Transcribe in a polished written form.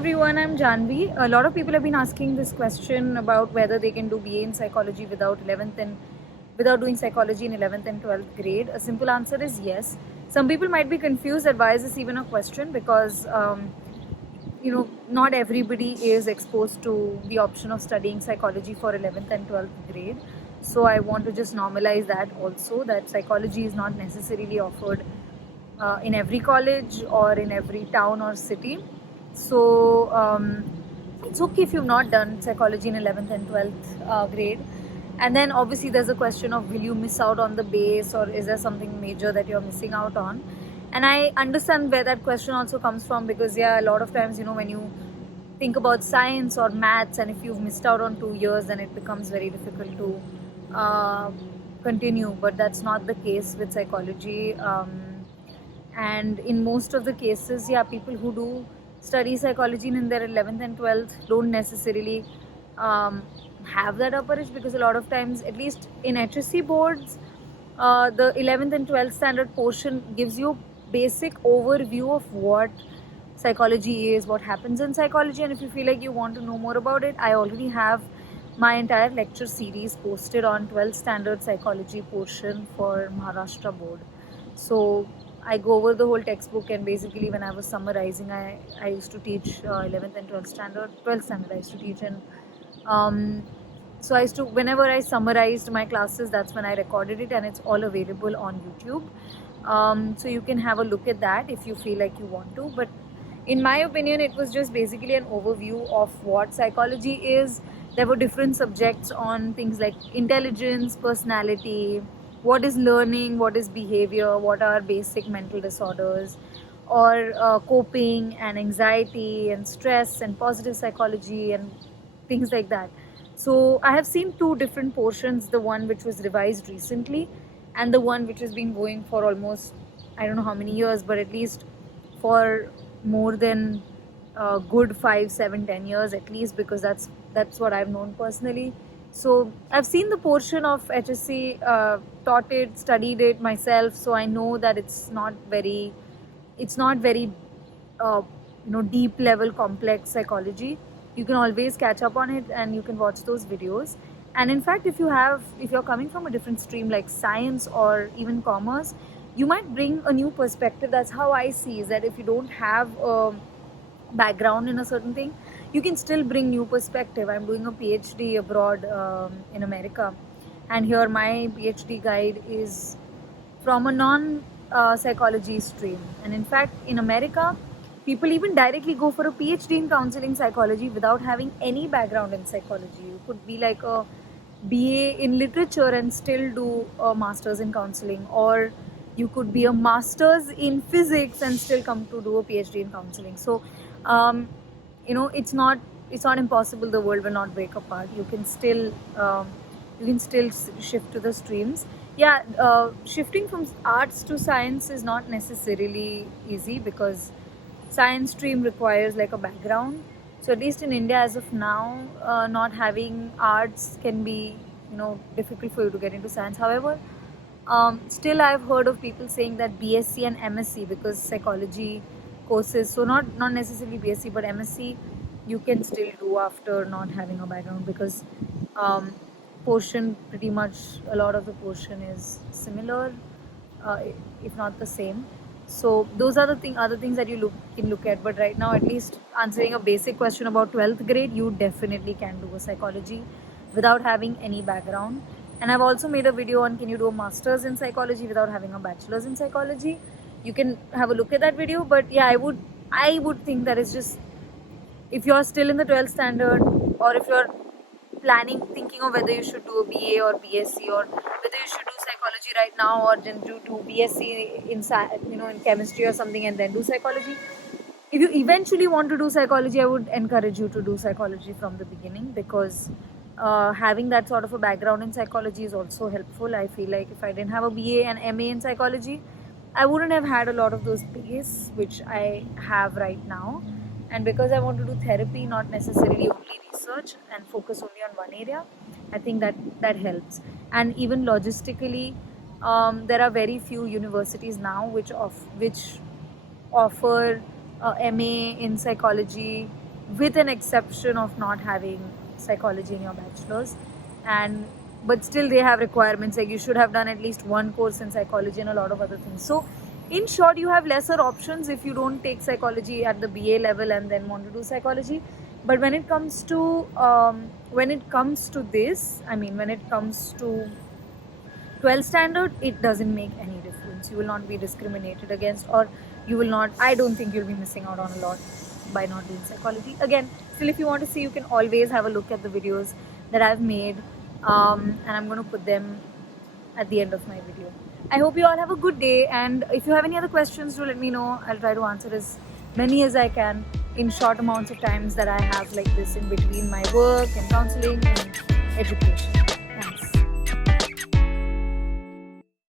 everyone, I'm Janvi. A lot of people have been asking this question about whether they can do BA in psychology without doing psychology in 11th and 12th grade. A simple answer is yes. Some people might be confused that why is this even a question, because not everybody is exposed to the option of studying psychology for 11th and 12th grade. So I want to just normalize that also, that psychology is not necessarily offered in every college or in every town or city. So it's okay if you've not done psychology in 11th and 12th grade. And then obviously there's a question of, will you miss out on the base, or is there something major that you're missing out on? And I understand where that question also comes from, because a lot of times, when you think about science or maths, and if you've missed out on 2 years, then it becomes very difficult to continue. But that's not the case with psychology. And in most of the cases, people who do study psychology in their 11th and 12th don't necessarily have that upper edge, because a lot of times, at least in HSC boards, the 11th and 12th standard portion gives you basic overview of what psychology is, what happens in psychology. And if you feel like you want to know more about it, I already have my entire lecture series posted on 12th standard psychology portion for Maharashtra board. So I go over the whole textbook, and basically when I was summarizing, I used to teach 11th and 12th standard I used to teach. And so I used to, whenever I summarized my classes, that's when I recorded it, and it's all available on YouTube. So you can have a look at that if you feel like you want to. But in my opinion, it was just basically an overview of what psychology is. There were different subjects on things like intelligence, personality, what is learning, what is behavior, what are basic mental disorders, or coping and anxiety and stress and positive psychology and things like that. So I have seen two different portions, the one which was revised recently and the one which has been going for almost, I don't know how many years, but at least for more than good 5, 7, 10 years at least, because that's what I've known personally. So I've seen the portion of HSC, taught it, studied it myself, so I know that it's not very deep level complex psychology. You can always catch up on it, and you can watch those videos. And in fact, if you're coming from a different stream like science or even commerce, you might bring a new perspective. That's how I see, is that if you don't have a background in a certain thing, you can still bring new perspective. I'm doing a PhD abroad in America, and here my PhD guide is from a non-psychology stream. And in fact, in America, people even directly go for a PhD in counseling psychology without having any background in psychology. You could be like a BA in literature and still do a master's in counseling, or you could be a master's in physics and still come to do a PhD in counseling. So it's not impossible. The world will not break apart. You can still shift to the streams. Shifting from arts to science is not necessarily easy, because science stream requires like a background. So at least in India as of now, not having arts can be difficult for you to get into science. However, still I've heard of people saying that BSc and MSc, because psychology courses, so not necessarily BSc but MSc, you can still do after not having a background, because portion, pretty much a lot of the portion is similar, if not the same. So those are the other things that you can look at. But right now, at least answering a basic question about 12th grade, you definitely can do a psychology without having any background. And I've also made a video on, can you do a master's in psychology without having a bachelor's in psychology. You can have a look at that video. But I would think that it's just, if you're still in the 12th standard, or if you're thinking of whether you should do a BA or BSc, or whether you should do psychology right now, or then do BSc in chemistry or something and then do psychology. If you eventually want to do psychology, I would encourage you to do psychology from the beginning, because having that sort of a background in psychology is also helpful. I feel like if I didn't have a BA and MA in psychology, I wouldn't have had a lot of those Bs which I have right now. And because I want to do therapy, not necessarily only research, and focus only on one area, I think that helps. And even logistically, there are very few universities now which offer MA in psychology with an exception of not having psychology in your bachelor's. And but still they have requirements like you should have done at least one course in psychology and a lot of other things. So in short, you have lesser options if you don't take psychology at the BA level and then want to do psychology. But when it comes to this, I mean, when it comes to 12th standard, it doesn't make any difference. You will not be discriminated against, or you will not, I don't think you'll be missing out on a lot by not doing psychology. Again, still, if you want to see, you can always have a look at the videos that I've made, and I'm going to put them at the end of my video. I hope you all have a good day, and if you have any other questions, do let me know. I'll try to answer as many as I can in short amounts of times that I have like this in between my work and counseling and education.